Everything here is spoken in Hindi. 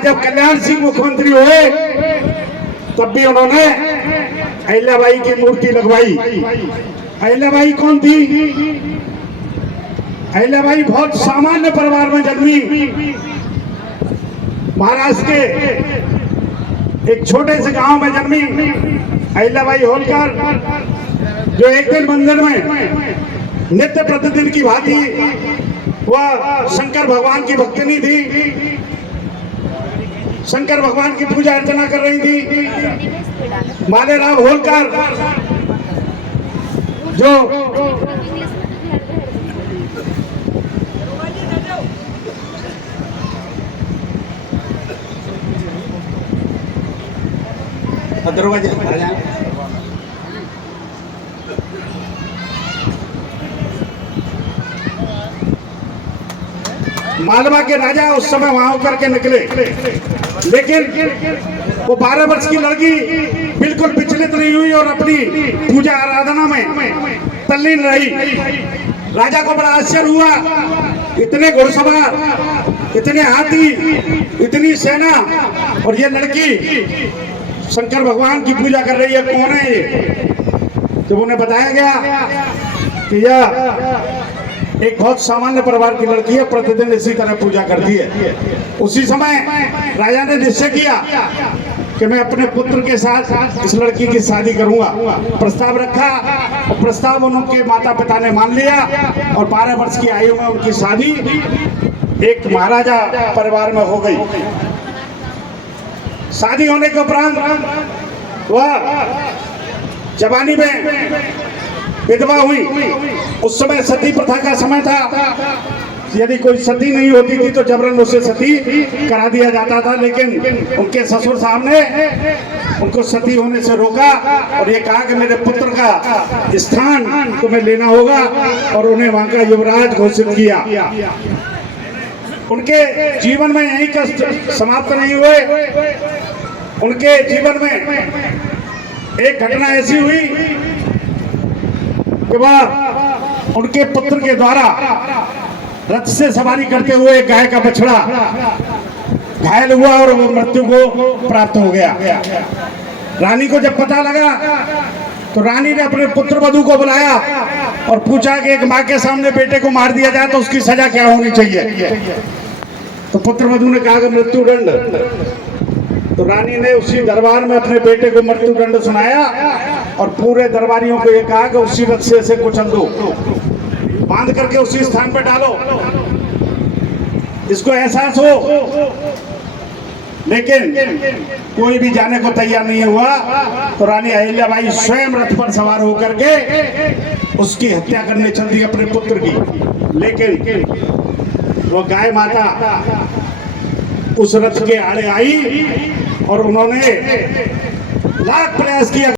जब कल्याण सिंह मुख्यमंत्री हुए तब भी उन्होंने अहिल्याबाई की मूर्ति लगवाई। अहिल्याबाई कौन थी? अहिल्याबाई बहुत सामान्य परिवार में जन्मी। महाराष्ट्र के एक छोटे से गांव में जन्मी अहिल्याबाई होलकर, जो एक दिन मंदिर में नित्य प्रतिदिन की भांति वह शंकर भगवान की भक्तिनी थी, शंकर भगवान की पूजा अर्चना कर रही थी। मालेराव होलकर जो मालवा के राजा उस समय वहां होकर के निकले, लेकिन वो 12 वर्ष की लड़की बिल्कुल विचलित नहीं हुई और अपनी पूजा आराधना में तल्लीन रही। राजा को बड़ा आश्चर्य हुआ, इतने घुड़सवार, इतने हाथी, इतनी सेना, और ये लड़की शंकर भगवान की पूजा कर रही है, कौन है ये? जब उन्हें बताया गया कि यह एक बहुत सामान्य परिवार की लड़की है, प्रतिदिन इसी तरह पूजा करती है, उसी समय राजा ने निश्चय किया कि मैं अपने पुत्र के साथ इस लड़की की शादी करूंगा। प्रस्ताव रखा और प्रस्ताव उनके माता पिता ने मान लिया और 12 वर्ष की आयु में उनकी शादी एक महाराजा परिवार में हो गई। शादी होने के उपरांत वह जवानी में विधवा हुई। उस समय सती प्रथा का समय था, यदि कोई सती नहीं होती थी तो जबरन उसे सती करा दिया जाता था, लेकिन उनके ससुर साहब ने उनको सती होने से रोका और ये कहा कि मेरे पुत्र का स्थान तुम्हें लेना होगा, और उन्हें वहां का युवराज घोषित किया। उनके जीवन में यही कष्ट समाप्त नहीं हुए। उनके जीवन में एक घटना ऐसी हुई कि वह उनके पुत्र के द्वारा रथ से सवारी करते हुए गाय का बछड़ा घायल हुआ और वो मृत्यु को प्राप्त हो गया। रानी को जब पता लगा तो रानी ने अपने पुत्र वधू को बुलाया और पूछा कि एक माँ के सामने बेटे को मार दिया जाए तो उसकी सजा क्या होनी चाहिए? तो पुत्र वधू ने कहा कि मृत्युदंड। तो रानी ने उसी दरबार में अपने बेटे को मृत्युदंड सुनाया और पूरे दरबारियों को ये कहा कि उसी रथ से इसे कुचल दो, बांध करके उसी स्थान पर डालो, इसको एहसास हो। लेकिन कोई भी जाने को तैयार नहीं हुआ। तो रानी अहिल्याबाई स्वयं रथ पर सवार होकर के उसकी हत्या करने चल दी अपने पुत्र की। लेकिन वो गाय माता उस रथ के आड़े आई और उन्होंने लाख प्रयास किया।